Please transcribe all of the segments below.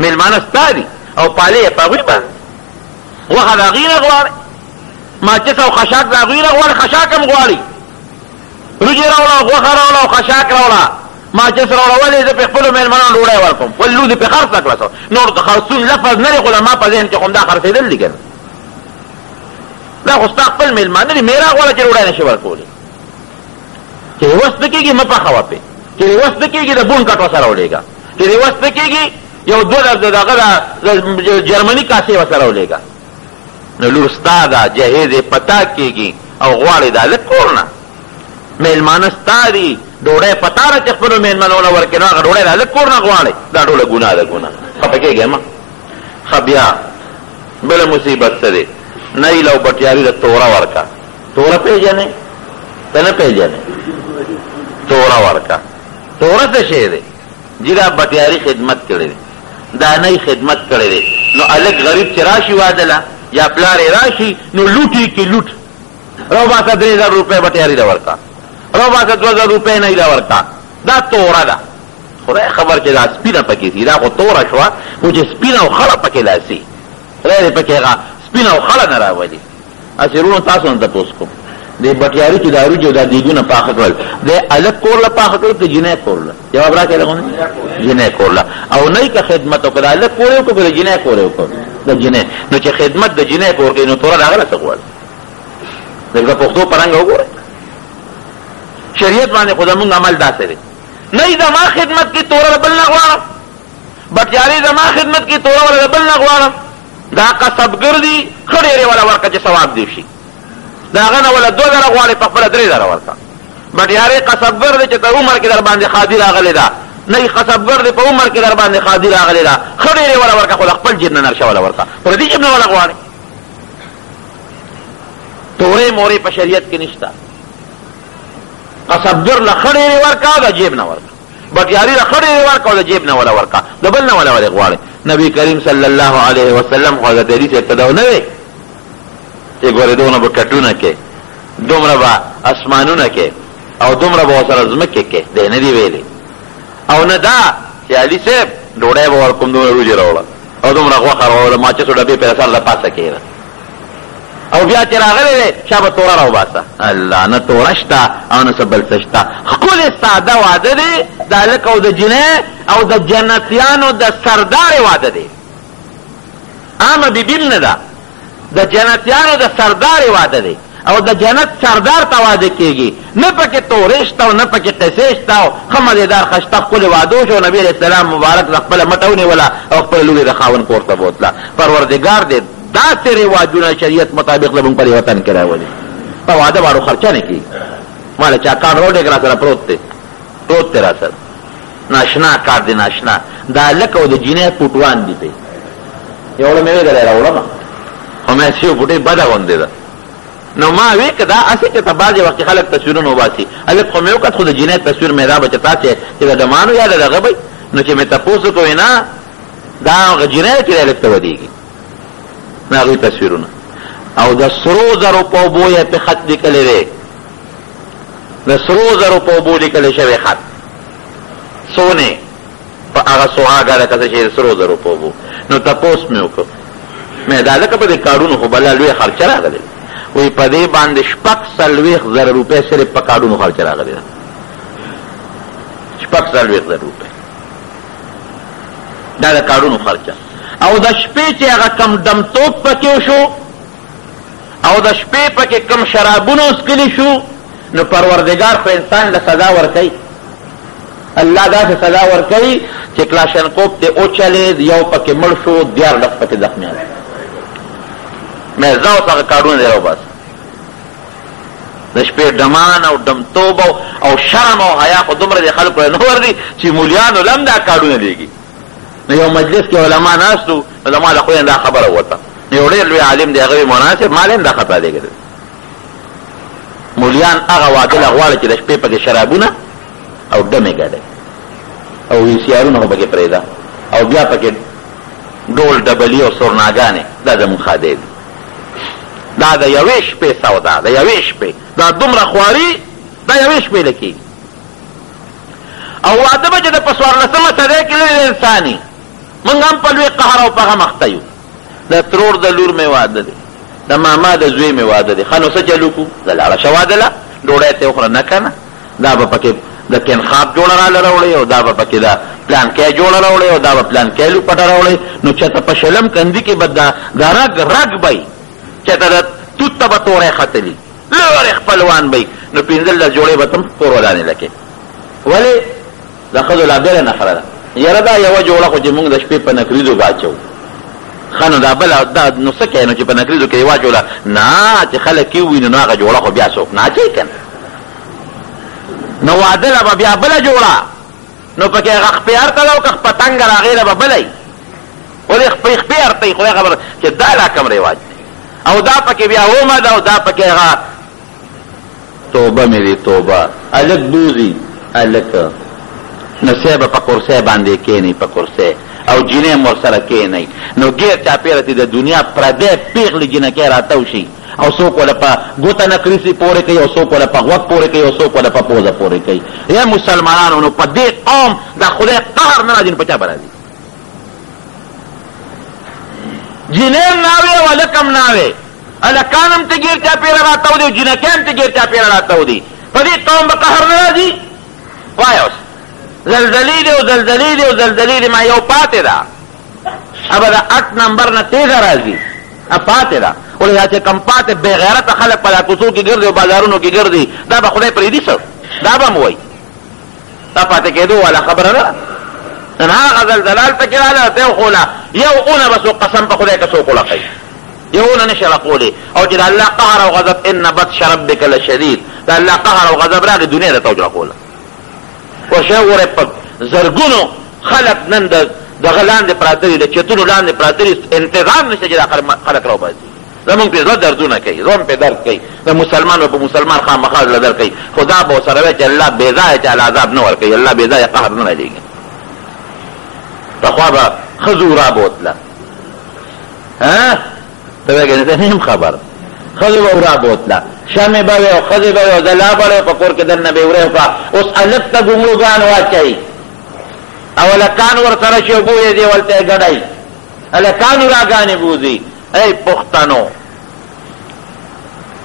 میلمانه ستا دي او پالې یې په هغوی باندې غوښه د هغوی نه غواړې ماچس او خشاک د هغوی نه غواړې خشاک هم غواړي روجې راوړه غوښه راوړه او خشاک راوړه ماچس راوړه ولې زه پې خپلو میلمنانو ډوډۍ ورکوم ولې لو دې پې خرڅه کړه سو نور د خرڅون لفظ نه دی خو د ما په ذهن کې خو همدا خرڅېدل دي که نه دا خو ستا خپل میلمانه دي مې راغواړه چې ډوډۍ نشي ورکولی چې رېوس نه کېږي مه پخوه پې چې رېوس نه کېږي د بون کټ ورسره ولېږه چې رېوس نه کېږي یو دوه دغه د جرمني کاسې ورسره ولېږه نو لور ستا ده جهیز یې پتا کېږي او غواړې دا لږ کور نه میلمانه ستا دي ډوډۍ پتا ده چې خپلو میلمنو نه ورکړې نو هغه ډوډۍ دا لږ کور نه غواړې دا ټوله ګناه ده ګناه خفه کېږې مه ښه بیا بله مصیبت څه دی نیل او بټیاري د توره ورکه توره پېژنې ته نه پېژنې توره ورکه توره څه شی دی جي دا بټیاري خدمت کړی دی دا نی خدمت کړی دی نو هلک غریب چې راشي واده له یا پلار یې راشي نو لوټ یې کړي لوټ روباسه 3000 روپۍ بټیاري له ورکه روباسه 2000 روپۍ نه له ورکه دا توره ده خدای خبر چې دا سپینه پکې سي دا خو توره شوه خو چې سپینه او خړه پکې لاسي خدای دې پکې هغه سپینه او خړه نه راولي هسې وروڼو تاسو نه تپوس کوم د بټیاري چې دا روجې او دا دیګونه پاخه کړل دی هلک کور له پاخه کړل که جینۍ کور له جواب راکړې دغه جینۍ کور له او نه که خدمت وکړه د هلک کور یې وکړو که د جینۍ کور یې وکړو د جینۍ نو چې خدمت د جینۍ کور کوي نو توره د هغه نه څه غواړي دلته پښتو په رنګه وګورئ شریعت باندې خو زمونږ عمل داسې دی نه زما خدمت کې توره د بل نه غواړم بټیاري زما خدمت کې توره ولا د بل نه غواړم دا قصبګر دي ښه ډېرې وله ورکړه چې ثواب دې شي د هغه نه وله 2000 غواړې په خپله 3000 ورکړه بټیاري قصبګر دی چې په عمر کې در باندې خادي راغلې ده نه قصبګر دی په عمر کې در باندې خادي راغلې ده ښه ډېرې وله ورکړه خو د خپل جیب نه نرشه وله ورکړه پر دې جیب نه وله غواړې تورې مورې په شریعت کې نشته قصبګر له ښه ډېرې ورکړه او د جیب نه ورکړه بټیاري له ښه ډېرې ورکړه او د جیب نه وله ورکړه د بل نه وله ولې غواړې نبی کریم صلی الله علیه وسلم خو حضرت علي صاحب ته دا نه دی چې ګورې دونه به کټونه کې دومره به اسمانونه کې او دومره به ورسره ځمکې کې دی نه دي ویلي او نه دا چې علي صاحب ډوډۍ به ورکوم دومره روجې راوړه او دومره غوښه راوړه ماچسو ډبې پرې سر د پاسه کېده او بیا چې راغلی دی چا به توره راوباسه الله نه توره شته او نه څه بل څه شته ښکلې ساده واده دی د هلک او د جنۍ او د جنتیانو د سردارې واده دی عامه بیبیم نه ده د جنتیانو د سردارې واده دی او د جنت سردار ته واده کېږي نه پکې تورې شته او نه پکې قصې شته او ښه مزېدار ښه شته ښکلې واده وشو نبي علیه السلام مبارک د خپله مټه ونیوله او خپله لور یې د خاوند کور ته بوتله پروردګار دی داسې رواجونه شریعت مطابق زموږ په دې وطن کې راولي په واده باندې خرچه نه کېږي ما له چا کارډ راوړی که را سره پروت دی را سره ناشنا کار دی ناشنا د هلک او د جینۍ پوټوان دي پې یو له مې ویدلی راوړمه خو مې سیو پوټۍ بده غوندې ده نو ما وی که دا هسې چې ته بعضې وخت خلک تصویرونه وباسي هلک خو مې وکړت خو د جینۍ تصویر مې دا به چې تاسې چې د ډمانو یا د دغه به نو چې مې تپوس وکوې نه دا هغه جینۍ چې دی هلک ته ودېږي د هغوی تصویرونه او د سرو زرو په اوبو یې پې خط لیکلی دی د سرو زرو په اوبو لیکلی شوی خط سونې په هغه سوهاګه ده که څه شی د سرو زرو په اوبو نو تپوس مې وکړ مې دا لکه په دې کارډونو خو بله لویه خرچه راغلې وایي په دې باندې 46,000 روپۍ صرف په کارډونو خرچه راغلې ده 46,000 روپۍ دا د کارډونو خرچه او د شپې چې هغه کم دمتوب پکې شو او د شپې پکې کم شرابونه وڅکلي شو نو پروردګار خو انسان له سزا ورکوي الله داسې سزا ورکوي چې کلاشنکوپ ته اوچلېد یو پکې مړ شو 14 پکې زخمیان مې زه اوس هغه کارونه دی راوباسم د شپې ډمان او ډمتوب او شرم او حیا خو دومره د خلکو نه ور دي چې مولیانو لم دا کارونه لیږي نو یو مجلس کې علما ناستو نو زما له خوی دا خبره وته نو یو ډېر لوی عالم دی هغه مناسب ما هم دا خطا لګېدل مولیان هغه واده له غواړي چې د شپې پکې شرابونه او ډمې ګډوي او ویسیارونه خو پکې پرېږده او بیا پکې ډول ډبلي او سورناګانې دا زموږ خادی دي دا د یوې شپې سودا د یوې شپې دا دومره خواري دا یوې شپې له کېږي او واده به چې د په 14مه صدۍ کې لري انساني موږ هم په لوی قهر او په غم اخته یو. د ترور د لور مې واده دی، د ماما د زوی مې واده دی. ښه نو څه چل وکړو؟ د لاړه شه واده له ډوډۍ ته وخوره نه که نه، دا به پکې د کنخاب جوړه راله راوړئ او دا به پکې د پلانکی جوړه راوړئ او دا به پلانکی لوپټه راوړئ. نو چېته په شلم کندي کې به د رګ رګ به چېته د توت ته به توری ختلي لوړې خپلوان به نو 15 جوړې به تم کور ودانې لکې. ولې د ښځو لا بېله نخره ده. یاره دا یوه جوړه خو چې موږ د شپې په نکریزو به اچوو. ښه نو دا بله دا نو څه کوې نو چې په نکریزو کې یوه جوړه نه چې خلک یې وویني نو هغه جوړه خو بیا څوک نه اچوي که نه. نو واده له به بیا بله جوړه نو پکې هغه خپې هرته ده او که پتنګه راغې له به بله وي. ولې خپې هرته وي خدای خبره چې دا لا کم رواج دی او دا پکې بیا اومه ده او دا پکې هغه توبه مې دي توبه. هلک بوځي هلک نو سیی به په کرسی باندې کښېنئ په کرسی او جینۍ هم ورسره کښېنئ. نو ګیر چاپېره چې د دنیا پردی پیغلې جینکۍ راتاو شي او څوک وله په ګوته نکریسي پورې کوي او څوک وله په غوږ پورې کوي او څوک وله په پوزه پورې کوي. یا مسلمانانو نو په دې قوم د خدای قهر نه راځي نو په چا به راځي؟ جینۍ هم ناوې او هلک هم ناوې، هلکان هم ته ګیر چاپېره راتاو دي او جینکۍ هم ته ګیر چاپېره راتاو دي. په دې قوم به قهر نه راځي؟ وایه اوس زلزلې دي او زلزلې دي او زلزلې دي ما یو پاتې ده ابه د 8 نمبر نه تیزه راځي پاتې ده. ولې دا چې کم پاتې بېغیرته خلک په دا کوڅو کې ګرځي او بازارونو کې ګرځي دا به خدای پرېږدي څه؟ دا به م وایي دا پاتې کېدو والا خبره نه ده. نن هغه زلزله هلته کې راله ته وخوله یو اونه به څوک قسم په خدای که څوک ولقوي یو اونه نه شي رقولی. او چې د الله قهر او غضب ان بطش ربک لشدید د الله قهر او غضب راغی دنیا درته وجړقوله. وشی وګورئ په زرګونو خلک نن دغه لاندې پراته دي د چتونو لاندې پراته دي انتظام نشته چې دا خلک راوباسي. زمونږ پرې زړه دردونه کوي زړه پرې درد کوي د مسلمان به په مسلمان خامخا زړه درد کوي. خو دا به ورسره وایي چې الله بېځایه چاله عذاب نه ورکوي الله بېځایه قهر نه رالیږي. پخوا به ښځو رابوتله ته وایې که نه هم خبر ښځو به ورابوتله شمې به وې او ښځې به وې او ځلا به وې په کور کې دننه به یې وری وکړه. اوس هلک ته ګونګروګان واچوي او هلکان ورسره شي او بویې دې ولته یې ګډئ هلکانو راګانې بوځي. ای پښتنو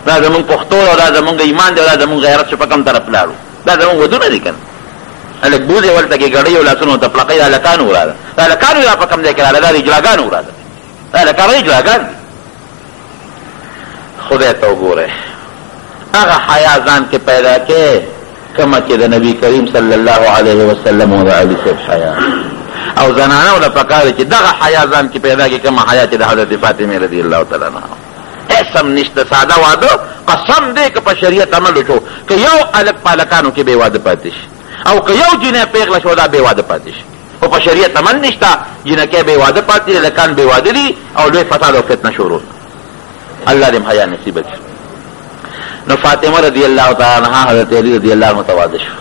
دا زمونږ پښتو او دا زمونږ ایمان دی او دا زمونږ غیرت چې په کوم طرف لاړو دا زمونږ ودونه دي که نه. هلک بوځې ولته کې ګډئ او لاسونه ورته پلقئ د هلکانو وراده د هلکانو دا په کوم ځای کې راله دا د اجلاګانو وراده دا هلکان اجلاګان دي. خدای ته وګورئ هغه حیا ځان کې پیدا کې کومه چې د نبي کریم صلی الله علیه وسلم او د علي صاحب حیا او زنانو له پکار چې دغه حیا ځان کې پیدا کې کومه حیا چې د حضرت فاطمه رضی الله تعالی عنها اسم نشته ساده واده قسم دې که په شریعت عمل وشو که یو هلک په هلکانو کې بې واده پاتې شي او که یو جینۍ پیغله شو دا بې واده پاتې شي. خو په شریعت عمل نشته جینکۍ بې واده پاتې دي هلکان بې واده دي او لوی فساد او فتنه شروع. الله دې حیا نصیبه کړي. نو فاطمه رضی الله تعالی عنها حضرت علی رضی الله عنه متواضع شو.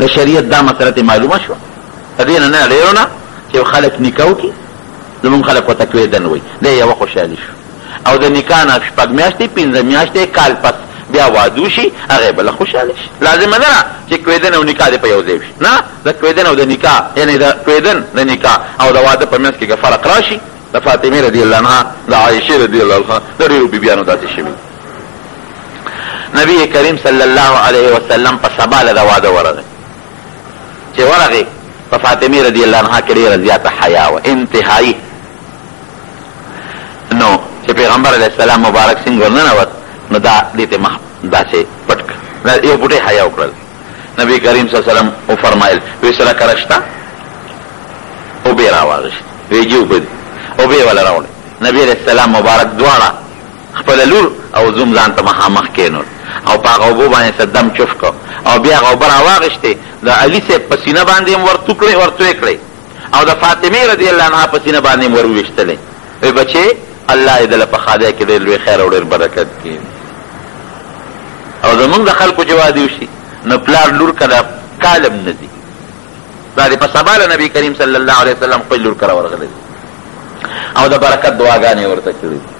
د شریعت دا مسله معلومه شو د دې نه ډېرو نه چې خلک نکاح وکړي زمونږ خلک ورته کوېدن وایي دی یوه خوشحالي شو او د نکاح نه 6 میاشتې 15 میاشتې کال پس بیا واده وشي هغې بله خوشحاله شي. لازمه نه ده چې کوېدن او نکاح دې په یو ځای وشي نه د کوېدن او د نکاح یعنې د کوېدن د نکاح او د واده په منځ کې که فرق راشي د فاطمې رضی الله عنها د عایشې رضی الله عنها د ډېرو بیبیانو داسې شوي. نبی کریم صلی الله علیه وسلم په سبا له د واده ورغی چې ورغی په فاطمې رضی الله عنها کې ډېره زیاته حیا وه انتهایي. نو چې پیغمبر علیه السلام مبارک سنګ ورننوت نو دا دې ته مخ داسې پټ کړ یو بوټی حیا وکړل. نبی کریم صلی الله علیه وسلم وفرمایل وی سره کره شته اوبې راواغېشت وی جي اوبه دي اوبې وله راوړې. نبی علیه السلام مبارک دواړه خپله لور او زوم ځان ته مخامخ کېنول او په هغه اوبو باندې دم چف کړ او بیا هغه اوبه راواغېشتې د علي صاحب په سینه باندې هم ورتوی کړې او د فاطمې رضی الله عنها په سینه باندې هم ور وویشتلې. وی بچې الله یې دله په خادی کې ډېر لوی خیر او ډېر برکت کړي. او زمونږ د خلکو چې واده وشي نو پلار لور کله کالم نه ځي دا د په سبا له نبي کریم صلی الله علیه وسلم خپل لور کره ورغلی او د برکت دعاګانې ورته کړي.